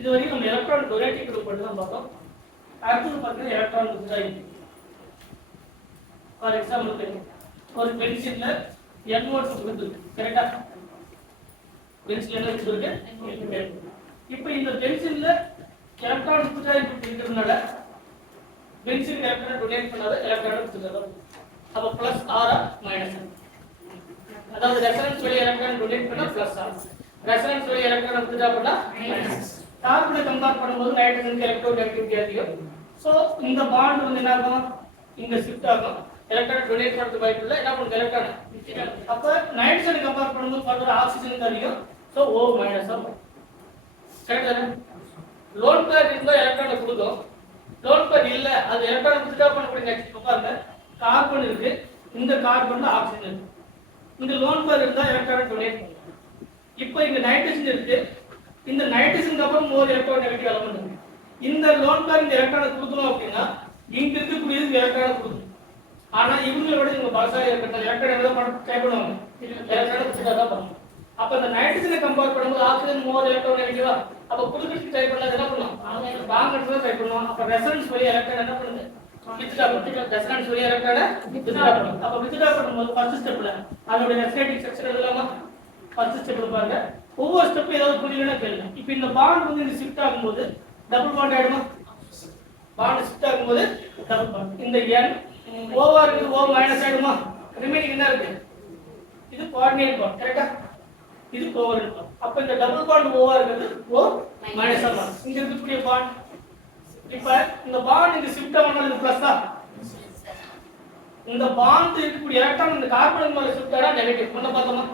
இது வரைக்கும் நம்ம எலக்ட்ரான் டொனேட்டிங் குரூப் மட்டும் தான் பார்த்தோம். அடுத்தது பார்த்தீங்கன்னா எலக்ட்ரான் வித்ட்ராயிங். ஃபார் எக்ஸாம்பிள் ஒரு பென்சில்ல N1 கொடுத்துருக்கு, கரெக்டா? பென்சில் என்ன கொடுத்துருக்கு? இப்போ இந்த பென்சில்ல எலக்ட்ரான் வித்ட்ராயிங் இருக்கிறதுனால பென்சில் எலக்ட்ரான் டொனேட் பண்ணாத எலக்ட்ரான் வித்ட்ராயிங். அப்ப பிளஸ் ஆர் மைனஸ், அதாவது ரெசனன்ஸ் வழி எலக்ட்ரான் டொனேட் பண்ணா பிளஸ் ஆர், ரெசனன்ஸ் வழி எலக்ட்ரான் வித்ட்ரா பண்ணா மைனஸ். கார்பனை கம்பேர் பண்ணும்போது நைட்ரஜனுக்கு எலக்ட்ரோநெகட்டிவிட்டி அதிகம். சோ இந்த பாண்ட் வந்து என்ன ஆகும்? இங்க ஷிஃப்ட் ஆகும். எலக்ட்ரான் டொனேட் பண்றது வாய்ப்பு என்ன பண்ணுது? எலக்ட்ரான். அப்ப நைட்ரஜனை கம்பேர் பண்ணும்போது ஃபர்தர் ஆக்சிஜனுக்கு அதிகம். சோ O மைனஸ் ஆகும். கரெக்ட்டா? லோன் பேர் இருந்தா எலக்ட்ரானை கொடுக்கும். லோன் பேர் இல்ல, அது எலக்ட்ரான் வித்ட்ரா பண்ணக்கூடிய நெக்ஸ்ட் பாருங்க, கார்பன் இருக்கு, இந்த கார்பன்ல ஆக்சிஜன் இருக்கு. இந்த லோன் பேர் இருந்தா எலக்ட்ரானை டொனேட் பண்ணும். இப்போ இங்க நைட்ரஜன் இருக்கு, இந்த நைட்ரஜனுக்கு அப்புறம் ஒரு எலக்ட்ரோநெகட்டிவ் எலிமெண்ட் இருக்கு. இந்த லோன் பேர் இந்த எலக்ட்ரானை கொடுக்கணும் அப்படின்னா இங்க இருக்கக்கூடியது எலக்ட்ரானை கொடுக்கும். ஆனா இவங்களோட இவங்க பலசாலியா இருக்கிற எலக்ட்ரான் என்ன பண்ண ட்ரை பண்ணுவாங்க? எலக்ட்ரானை வித்ட்ரா தான் பண்ணுவாங்க. அப்ப இந்த நைட்ரஜனை கம்பேர் பண்ணும்போது ஆக்சிஜன் மோர் எலக்ட்ரோநெகட்டிவா, அப்ப குளுக்கோஸ் ட்ரை பண்ணாத என்ன பண்ணுவோம்? பாங்கட்ல ட்ரை பண்ணுவோம். அப்ப ரெசனன்ஸ் வழி எலக்ட்ரான் என்ன பண்ணுது? வித்ட்ரா பண்ணுது. ரெசனன்ஸ் வழி எலக்ட்ரானை வித்ட்ரா பண்ணுது. அப்ப வித்ட்ரா பண்ணும்போது ஃபர்ஸ்ட் ஸ்டெப்ல அதோட ரெசனேட்டிங் ஸ்ட்ரக்சர் எழுதலாமா? ஃபர்ஸ்ட் ஸ்டெப்ல பாருங்க, ஒவ்வொரு ஸ்டெப் ஏதாவது புரியலனா கேளுங்க. இப்போ இந்த பாண்ட் வந்து இந்த ஷிஃப்ட் ஆகும்போது டபுள் பாண்ட் ஆயிடுமா? பாண்ட் ஷிஃப்ட் ஆகும்போது டபுள் பாண்ட். இந்த N ஓவர் இருக்கு, O மைனஸ் ஆயிடுமா? ரிமைனிங் என்ன இருக்கு? இது கோஆர்டினேட் பாண்ட், கரெக்ட்டா? இது கோவலன்ட் பாண்ட். அப்ப இந்த டபுள் பாண்ட் ஓவர் இருக்குது, O மைனஸ் ஆமா. இங்க இருக்கக்கூடிய பாண்ட் இப்போ இந்த பாண்ட் இங்க ஷிஃப்ட் ஆகும்போது இது பிளஸ்ஸா? இந்த பாண்ட் இருக்கக்கூடிய எலக்ட்ரான் இந்த கார்பனுக்கு மேல ஷிஃப்ட் ஆனா நெகட்டிவ். என்ன பார்த்தோமா?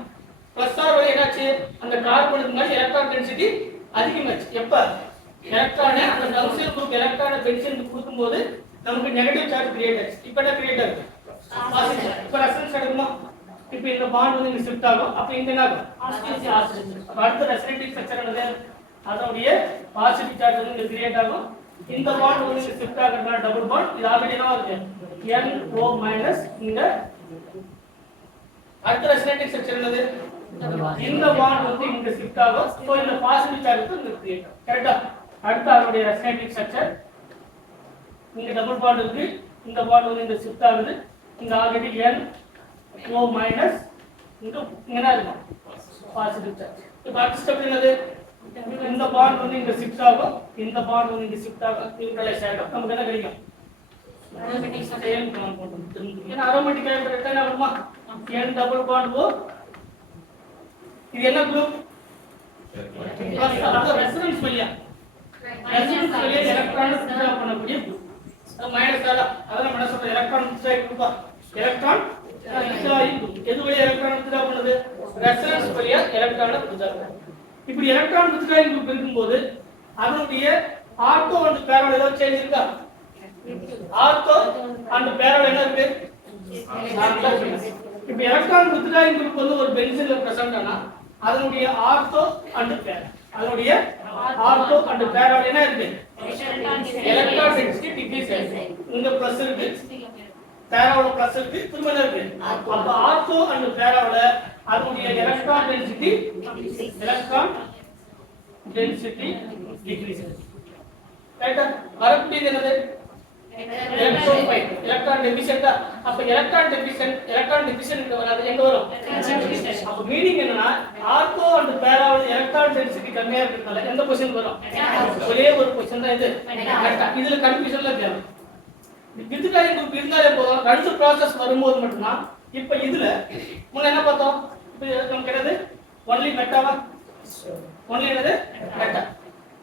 பிளஸ் ஆர் வரை என்னாச்சு? அந்த கார்பனுக்கு மேல எலக்ட்ரான் டென்சிட்டி அதிகமாச்சு. எப்ப எலக்ட்ரானை அந்த டவுன்சைட் குரூப் எலக்ட்ரானை பென்சிலுக்கு கொடுக்கும்போது நமக்கு நெகட்டிவ் சார்ஜ் கிரியேட் ஆச்சு. இப்போ என்ன கிரியேட் ஆகுது? பாசிட்டிவ். இப்போ ரெசனன்ஸ் எடுக்குமா? இப்போ இந்த பாண்ட் வந்து இங்க ஷிஃப்ட் ஆகும். அப்ப இங்க என்ன ஆகும்? ஆக்சிஜன். அப்ப அடுத்த ரெசனேட்டிவ் ஸ்ட்ரக்சர் என்னது? அதோட பாசிட்டிவ் சார்ஜ் வந்து இங்க கிரியேட் ஆகும். இந்த பாண்ட் வந்து இங்க ஷிஃப்ட் ஆகுறதுனால டபுள் பாண்ட். இது ஆல்ரெடி என்ன ஆகுது? NO minus. இந்த அடுத்த ரெசனேட்டிவ் ஸ்ட்ரக்சர் என்னது? இந்த பாண்ட் வந்து இங்க ஷிஃப்ட் ஆகும். சோ இந்த பாசிட்டிவ் சார்ஜ் வந்து இங்க கிரியேட் ஆகும். கரெக்ட்டா? அடுத்து அதோட ரெசனேட்டிவ் ஸ்ட்ரக்சர் இங்க டபுள் பாண்ட் இருக்கு, இந்த பாண்ட் வந்து இங்க ஷிஃப்ட் ஆகுது. இங்க ஆல்ரெடி NO மைனஸ், இங்க என்ன இருக்கும்? Positive charge. இப்போ அடுத்த ஸ்டெப் என்னது? இந்த பாண்ட் வந்து இங்க ஷிஃப்ட் ஆகும், இந்த பாண்ட் வந்து இங்க ஷிஃப்ட் ஆகும், நியூட்ரலைஸ் ஆகும். நமக்கு என்ன கிடைக்கும்? Aromatic same compound. ஏன்னா அரோமேட்டிக் ஆயிடுறது என்ன வருமா? N double bond O. இது என்ன குரூப்? அது ரெசனன்ஸ் வழியா, ரெசனன்ஸ் வழியா எலக்ட்ரானை வித்ட்ரா பண்ணக்கூடிய குரூப். அது மைனஸ் ஆல அதான் நம்ம என்ன சொல்றோம்? எலக்ட்ரான் வித்ட்ராயிங் குரூப்பா? Electron withdrawing group. எது வழியா எலக்ட்ரான் வித்ட்ரா பண்ணுது? ரெசனன்ஸ் வழியா எலக்ட்ரானை வித்ட்ரா பண்ணுது. இப்படி எலக்ட்ரான் வித்ட்ராயிங் குரூப் இருக்கும்போது அதனுடைய ஆர்த்தோ அண்ட் பேரோட ஏதாவது சேஞ்ச் இருக்கா? ஆர்த்தோ அண்ட் பேரோட என்ன இருக்கு? இப்போ எலக்ட்ரான் வித்ட்ராயிங் குரூப் வந்து ஒரு பென்சில்ல பிரசன்ட் ஆனா அதனுடைய ஆர்த்தோ அண்ட் பேர், அதனுடைய ஆர்த்தோ அண்ட் பேரோட என்ன இருக்கு? எலக்ட்ரான் டென்சிட்டி டிக்ரீஸ் ஆயிடுது. இங்க பிளஸ் இருக்கு, பேரோட பிளஸ் இருக்கு, திரும்ப என்ன இருக்கு? அப்ப ஆர்த்தோ அண்ட் பேரோட அதனுடைய எலக்ட்ரான் டென்சிட்டி டிக்ரீஸ். ரைட்டா? வரக்கூடியது என்னது? எலக்ட்ரான் டெபிசியன்ட். அப்ப எலக்ட்ரான் டெபிசியன்ட் வராது, எங்க வரும்? அப்ப மீனிங் என்னன்னா ஆர்த்தோ அண்ட் பேராவோட எலக்ட்ரான் டென்சிட்டி கம்மியா இருக்கிறதுனால எந்த பொசிஷன் வரும்? ஒரே ஒரு பொசிஷன் தான் இது. இதுல கன்ஃபியூஷன்ல தேவை. வித்ட்ராயிங் குரூப் இருந்தாலே போதும், ரெண்டு ப்ராசஸ் வரும்போது மட்டும்தான். இப்ப இதுல முன்ன என்ன பார்த்தோம்? இப்போ நமக்கு என்னது? ஒன்லி மெட்டாவா? ஒன்லி என்னது? மெட்டா.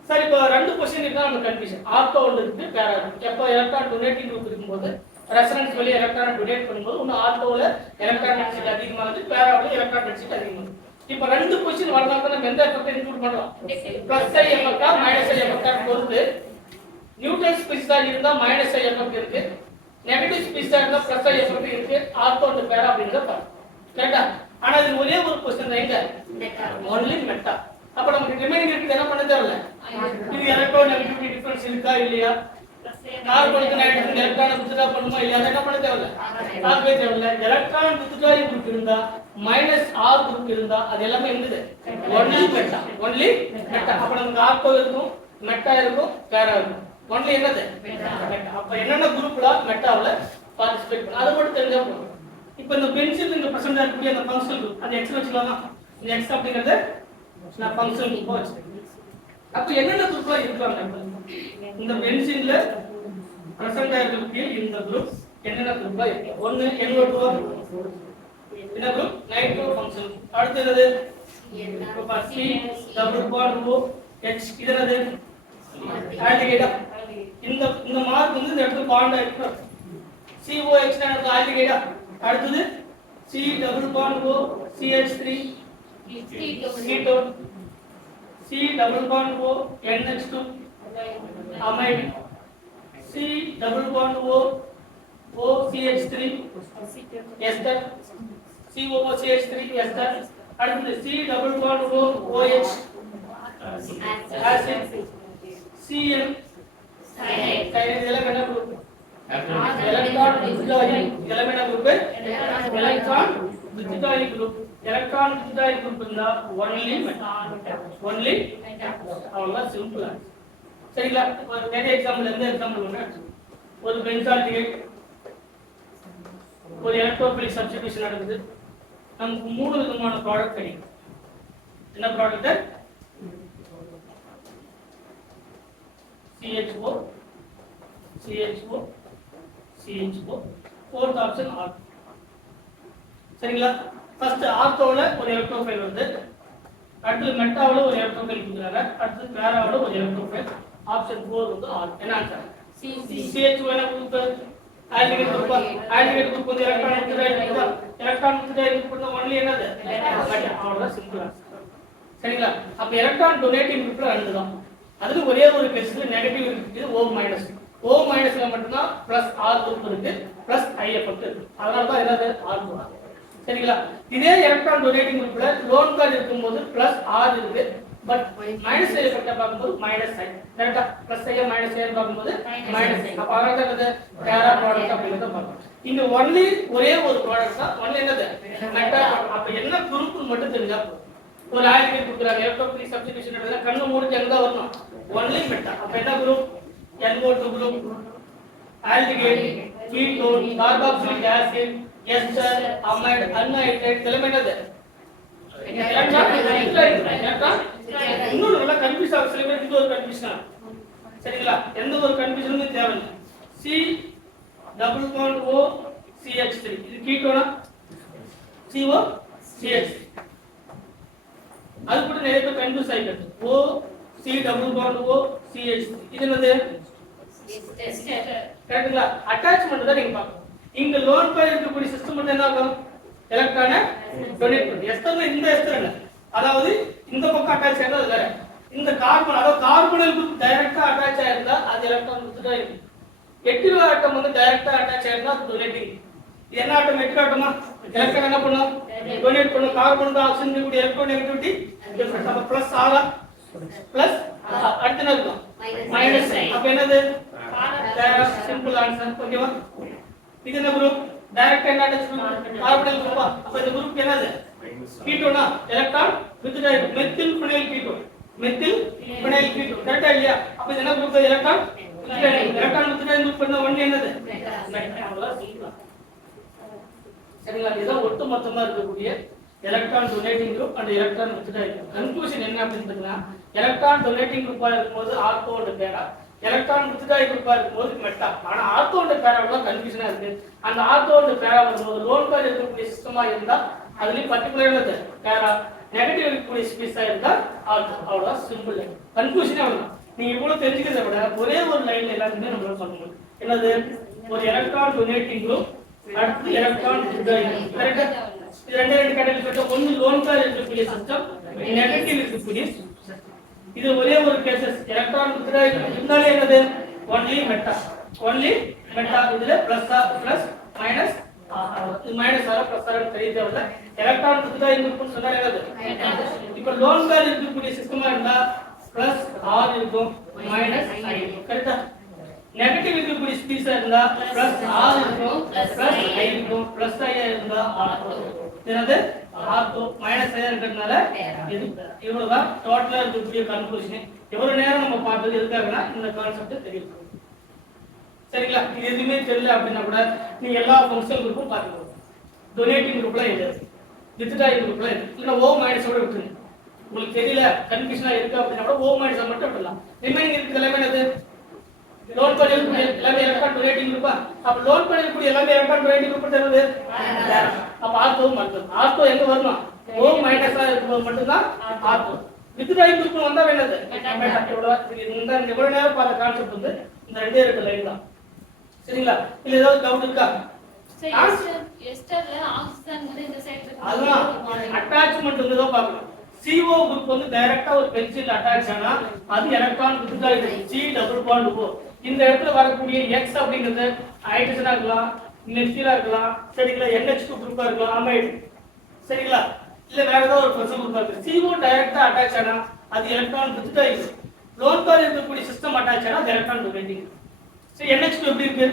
சரி, இப்போ ரெண்டு பொசிஷன் இருந்தா நமக்கு கன்ஃபியூஷன். ஆர்த்தோ ஒன்று இருக்கு, பேரா இருக்கு. எப்போ எலக்ட்ரான் டொனேட்டிங் குரூப் இருக்கும்போது ரெசனன்ஸ் வழியா எலக்ட்ரான் டொனேட் பண்ணும்போது ஒன்று ஆர்த்தோவில் எலக்ட்ரான் டென்சிட்டி அதிகமாகுது, பேராவில் எலக்ட்ரான் டென்சிட்டி அதிகமாகுது. இப்போ ரெண்டு பொசிஷன் வரதால நம்ம எந்த எஃபெக்ட் இன்க்ளூட் பண்றோம்? பிளஸ் ஐ எஃபெக்டா மைனஸ் ஐ எஃபெக்டா பொறுத்து. நியூட்ரல் ஸ்பீஷா இருந்தா மைனஸ் ஐ எஃபெக்ட் இருக்கு, நெகட்டிவ் ஸ்பீஷா இருந்தா பிளஸ் ஐ எஃபெக்ட் இருக்கு. ஆர்த்தோ அண்ட் பேரா அப்படிங்கறத பாருங்க. கரெக்ட்டா? ஆனா இது ஒரே ஒரு பொசிஷன் தான், எங்க? Only meta. அப்ப நமக்கு ரிமைனிங் இருக்கு, என்ன பண்ண தேவையில்ல. இது எலக்ட்ரோநெகட்டிவிட்டி டிஃபரன்ஸ் இருக்கா இல்லையா? கார்பனுக்கு நைட்ரஜன் எலக்ட்ரானை வித்ட்ரா பண்ணுமா இல்லையா? என்ன பண்ண தேவையில்ல, பார்க்கவே தேவையில்ல. எலக்ட்ரான் வித்ட்ராயிங் குரூப் இருந்தா மைனஸ் R குரூப் இருந்தா அது எல்லாமே என்னது? Only meta. அப்ப நமக்கு ஆர்த்தோ இருக்கும், மெட்டா இருக்கும் பேரா இருக்கும் ஒன்லி என்னது மெட்டா அப்ப என்னென்ன குரூப்ல மெட்டாவுல பார்ட்டிசிபேட் பண்ண அது மட்டும் தெரிஞ்சா போதும் இப்போ இந்த பென்சில் இந்த பிரசன்ட் இருக்கக்கூடிய அந்த ஃபங்க்ஷனல் குரூப் அது எக்ஸ் வச்சுக்கலாமா இந்த எக்ஸ் அப்படிங்கிறது நான் ஃபங்க்ஷனல் குரூப்பா வச்சிருக்கேன் அப்ப என்னென்ன குரூப்ல இருக்காங்க இந்த பென்சில்ல பிரசன்ட் இருக்கக்கூடிய இந்த குரூப் என்னென்ன குரூப்ல இருக்கு ஒன்னு NO2 என்ன குரூப் நைட்ரோ ஃபங்க்ஷன் அடுத்து என்னது இப்போ C double bond O H இது என்னது ஆல்டிகைடா இந்த மார்க் வந்து இந்த இடத்துல பாண்ட் ஆயிருக்கு COH னா ஆல்டிகைடா அடுத்து C double bond O CH3 ketone C double bond O NH2 amide C double bond O OCH3 ester COOCH3 ester அடுத்து C double bond O OH acid Cl cyanide இதெல்லாம் என்ன group electron digital இதெல்லாம் என்ன group electron digital group electron digital group இருந்தா only அவ்வளவுதான் சிம்பிளா சரிங்களா இப்போ நிறைய எக்ஸாம்பிள் எந்த எக்ஸாம்பிள் ஒண்ணு ஒரு பென்சால்டிகைட் ஒரு எலக்ட்ரோஃபிலிக் சப்ஸ்டிடியூஷன் நடக்குது நமக்கு மூணு விதமான ப்ராடக்ட் கிடைக்கும் என்ன product CHO fourth option R சரிங்களா ஃபர்ஸ்ட் ஆர்த்தோல ஒரு எலக்ட்ரோஃபைல் வந்து அடுத்து மெட்டாவுல ஒரு எலக்ட்ரோஃபைல் கொடுக்குறாங்க அடுத்து பேராவுல ஒரு எலக்ட்ரோஃபைல் ஆப்ஷன் 4 வந்து ஆர் என்ன ஆன்சர் CHO என்ன குரூப் ஆல்டிகைட் குரூப் வந்து எலக்ட்ரான் இன்டராக்ட் பண்ணா ஒன்லி என்னது மெட்டா அவ்வளவுதான் சிம்பிள் சரிங்களா அப்ப எலக்ட்ரான் டொனேட்டிங் குரூப்ல ரெண்டு தான் அதுக்கு ஒரே ஒரு கேஸ்ல நெகட்டிவ் இருக்கு O மைனஸ்ல மட்டும் தான் +R குரூப் இருக்கு +I எஃபெக்ட் இருக்கு அதனால தான் என்னது R குரூப் சரிங்களா இதே எலக்ட்ரான் டொனேட்டிங் குரூப்ல லோன் கார்டு இருக்கும்போது +R இருக்கு பட் மைனஸ் எஃபெக்ட்ட பாக்கும்போது -I கரெக்ட்டா +I -I பாக்கும்போது -I அப்ப அதனால தான் என்னது பேரா ப்ராடக்ட் அப்படிங்கறத பார்க்கணும் இங்க ஒன்லி ஒரே ஒரு ப்ராடக்ட் தான் ஒன்லி என்னது மெட்டா அப்ப என்ன குரூப் மட்டும் தெரிஞ்சா ஒரு ஆல்டிகைட் கொடுக்குறாங்க எலக்ட்ரோஃபிலிக் சப்ஸ்டிடியூஷன் நடந்தா கண்ணு மூடிட்டு எங்க வரணும் ஒன்லி மெட்டா அப்ப என்ன group NO2 group aldehyde ketone carboxylic acid ester amide anhydride இதெல்லாம் என்னது இன்னொரு நல்லா கன்ஃபியூஸ் ஆகுது சில பேருக்கு இது ஒரு கன்ஃபியூஷன் சரிங்களா எந்த ஒரு கன்ஃபியூஷனும் தேவையில்லை C double bond O CH3 இது கீட்டோனா CO CH அது கூட நிறைய பேர் கன்ஃபியூஸ் ஆயிடுது O C double bond O CH இது என்னது கரெக்ட்டுங்களா அட்டாச்மென்ட் தான் நீங்க பார்க்கணும் இங்க லோன் பை இருக்கக்கூடிய சிஸ்டம் வந்து என்ன ஆகும் எலக்ட்ரானை டொனேட் பண்ணுது எஸ்டர்ல இந்த எஸ்டர் இல்ல அதாவது இந்த பக்கம் அட்டாச் ஆயிருந்தா வேற இந்த கார்பன் அதாவது கார்பனல் குரூப் டைரக்டா அட்டாச் ஆயிருந்தா அது எலக்ட்ரான் கொடுத்துட்டே இருக்கு எட்டிவ் ஆட்டம் வந்து டைரக்டா அட்டாச் ஆயிருந்தா அது டொனேட்டிங் இது என்ன ஆட்டம் எட்டிவ் ஆட்டமா எலக்ட்ரான் என்ன பண்ணும் டொனேட் பண்ணும் கார்பன் தான் ஆக்சிஜன் கூடிய எலக்ட்ரான் நெகட்டிவிட்டி டிஃபரன்ஸ் அப்ப பிளஸ் ஆரா பிளஸ் அடுத்து என்ன இருக்கும் மைனஸ் அப்ப என்னது சிம்பிள் ஆன்சர் ஓகேவா இது என்ன குரூப் டைரக்ட் என்ன அட்டாச் கார்பனல் குரூப்பா அப்ப இந்த குரூப் என்னது கீட்டோனா எலக்ட்ரான் வித் மெத்தில் ஃபெனைல் கீட்டோன் கரெக்ட்டா இல்லையா அப்ப இது என்ன குரூப் எலக்ட்ரான் வித் குரூப் பண்ண ஒண்ணு என்னது சரிங்களா இதுதான் ஒட்டு மொத்தமா இருக்கக்கூடிய electron donating group and electron with conclusion என்ன அப்படின்னு பார்த்தீங்கன்னா எலக்ட்ரான் டொனேட்டிங் குரூப்பா இருக்கும்போது ஆர்த்தோ அண்ட் பேரா எலக்ட்ரான் வித்ட்ராய் குரூப்பா இருக்கும்போது மெட்டா ஆனா ஆர்த்தோ அண்ட் பேராவுல கன்ஃபியூஷனா இருக்கு அந்த ஆர்த்தோ அண்ட் பேரா வரும்போது லோன் கார்டு இருக்கக்கூடிய சிஸ்டமா இருந்தா அதுலயும் பர்టిక్యులர் என்னது பேரா நெகட்டிவ் இருக்கக்கூடிய ஸ்பீஸா இருந்தா ஆர்த்தோ அவ்வளவுதான் சிம்பிள் கன்க்ளூஷனே அவ்வளவுதான் நீங்க இவ்வளவு தெரிஞ்சுக்கிறத விட ஒரே ஒரு லைன்ல எல்லாத்தையுமே நம்மளால சொல்ல முடியும் என்னது ஒரு எலக்ட்ரான் டொனேட்டிங் குரூப் அடுத்து எலக்ட்ரான் வித்ட்ராய் கரெக்ட்டா இது ரெண்டு கேட்டகரி பட்ட ஒன்னு லோன் கார்டு இருக்கக்கூடிய சிஸ்டம் நெகட்டிவ் இருக்கக்கூடிய இது ஒரே ஒரு கேसेस எலக்ட்ரான் வித்ட்ராய் இருந்தாலே என்னது only மெட்டா இதுல பிளஸ் மைனஸ் இது மைனஸ் ஆர பிளஸ் ஆர தெரியதேவல எலக்ட்ரான் வித்ட்ராய் இருக்குன்னு சொன்னா என்னது இப்போ லோன் கார்டு இருக்கக்கூடிய சிஸ்டமா இருந்தா பிளஸ் ஆர் இருக்கும் மைனஸ் ஐ கரெக்ட்டா நெகட்டிவ் இருக்கக்கூடிய ஸ்பீஸா இருந்தா பிளஸ் ஆர் இருக்கும் பிளஸ் ஐ இருக்கும் பிளஸ் ஐ இருந்தா ஆர் என்னது ஆர்த்தோ மைனஸ் ஐ இருக்கிறதுனால இது இவ்வளவுதான் டோட்டலா இருக்கக்கூடிய கன்க்ளூஷன் எவ்வளவு நேரம் நம்ம பார்த்தது எதுக்காகனா இந்த கான்செப்ட் தெரியும். சரிங்களா? இது எதுவுமே தெரியல அப்படின்னா கூட நீங்க எல்லா ஃபங்க்ஷனல் குரூப்பும் பார்த்துக்கணும். டொனேட்டிங் குரூப்ல எது, வித்ட்ராயிங் குரூப்ல எது, இல்லைன்னா ஓ மைனஸோட விட்டுருங்க. உங்களுக்கு தெரியல கன்ஃபியூஷனா இருக்கு அப்படின்னா கூட ஓ மைனஸை மட்டும் விடலாம். ரிமைனிங் இருக்கு எல்லாமே என்னது லோன் பண்ணிருக்கூடிய எல்லாமே எலக்ட்ரான் டொனேட்டிங் குரூப்பா. அப்ப லோன் பண்ணிருக்கூடிய எல்லாமே எலக்ட்ரான் டொனேட்டிங் குரூப் என்னது? அப்ப ஆர்த்தோ மட்டும். ஆர்த்தோ எங்க வரணும்? ஓ மைனஸா இருக்கும்போது மட்டும் தான் ஆர்த்தோ. வித்ட்ராயிங் குரூப் வந்தா என்னது? இந்த எவ்வளவு நேரம் பார்த்த கான்செப்ட் வந்து இந்த ரெண்டே ரெண்டு லைன் தான். சரிங்களா? இல்ல ஏதாவது டவுட் இருக்கா? எஸ்டர்ல ஆக்சிஜன் வந்து இந்த சைடுல அதுதான் அட்டாச்மென்ட் வந்து தான் பார்க்கணும். CO குரூப் வந்து டைரக்டா ஒரு பென்சில் அட்டாச் ஆனா அது electron withdrawing C double bond O. இந்த இடத்துல வரக்கூடிய X அப்படிங்கிறது ஹைட்ரஜனா இருக்கலாம், மெத்திலா இருக்கலாம், சரிங்களா, NH2 குரூப்பா இருக்கலாம், அமைடு, சரிங்களா, இல்ல வேற ஏதாவது ஒரு பென்சில் குரூப்பா இருக்கு. CO டைரக்டா அட்டாச் ஆனா அது எலக்ட்ரான் வித்ட்ராயிங். லோன் கால் இருக்கக்கூடிய சிஸ்டம் அட்டாச் ஆனா அது எலக்ட்ரான் டொனேட்டிங். சரி, NH2 எப்படி இருக்கு?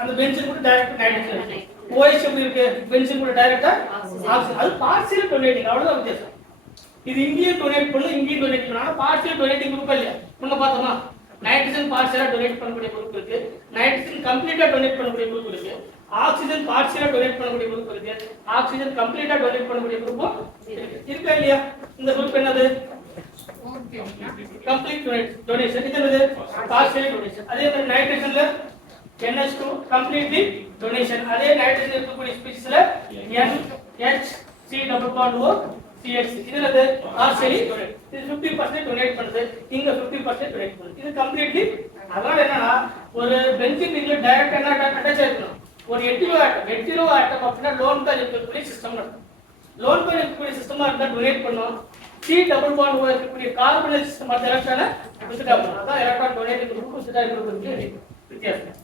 அந்த பென்சில் கூட டைரக்டா நைட்ரஜன். OH எப்படி இருக்கு? பென்சில் கூட டைரக்டா ஆக்சிஜன். அது பார்ஷியல் டொனேட்டிங், அவ்வளவுதான் வித்தியாசம். இது இங்கேயும் டொனேட் பண்ணலாம், இங்கேயும் டொனேட் பண்ணலாம். பார்ஷியல் டொனேட்டிங் குரூப் இல்லையா? முன்ன பார்த்தோமா நைட்ரஜன் பார்ஷியலா டொனேட் பண்ணக்கூடிய குரூப் இருக்கு, நைட்ரஜன் கம்ப்ளீட்டா டொனேட் பண்ணக்கூடிய குரூப் இருக்கு, ஆக்சிஜன் பார்ஷியலா டொனேட் பண்ணக்கூடிய குரூப் இருக்கு, ஆக்சிஜன் கம்ப்ளீட்டா டொனேட் பண்ணக்கூடிய குரூப்பும் இருக்கா இல்லையா? இந்த குரூப் என்னது? Complete donation. இது என்னது? Partial donation. அதே மாதிரி நைட்ரஜன்ல NH2 கம்ப்ளீட்லி டொனேஷன். அதே நைட்ரஜன் இருக்கக்கூடிய ஸ்பீஷிஸ்ல NHC double bond O CH. இது என்னது? Partially donate. இது 50% டொனேட் பண்ணுது, இங்க 50% டொனேட் பண்ணுது. இது கம்ப்ளீட்லி. அதனால என்னன்னா ஒரு பென்சின் ரிங்ல டைரக்ட் என்ன அட்டாச் ஆயிருக்கணும்? ஒரு எட்டிரோ ஆட்டம் அப்படின்னா லோன் கால் இருக்கக்கூடிய சிஸ்டம் நடக்கும். லோன் கால் இருக்கக்கூடிய சிஸ்டமா இருந்தா டொனேட் பண்ணும். C டபுள் பாண்ட் O இருக்கக்கூடிய கார்பனல் சிஸ்டம் அந்த எலக்ட்ரானை வித்ட்ரா பண்ணும். அதான் electron donating group withdrawing group இருக்கு வித்தியாசம்.